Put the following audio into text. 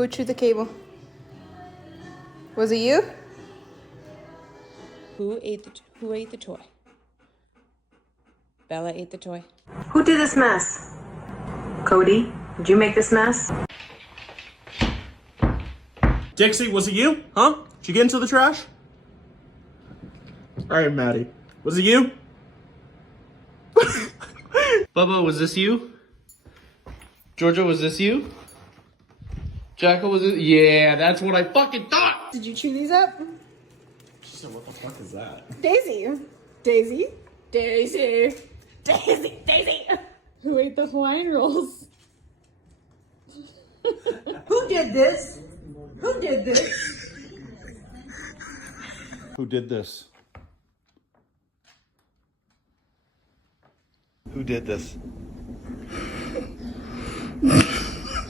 Who chewed the cable? Was it you? Who ate the toy? Bella ate the toy. Who did this mess? Cody, did you make this mess? Dixie, was it you? Huh? Did you get into the trash? All right, Maddie. Was it you? Bubba, was this you? Georgia, was this you? Jackal, was it? Yeah, that's what I fucking thought! Did you chew these up? So what the fuck is that? Daisy. Daisy. Daisy. Daisy. Daisy. Who ate the Hawaiian rolls? Who did this? Who did this? Who did this? Who did this?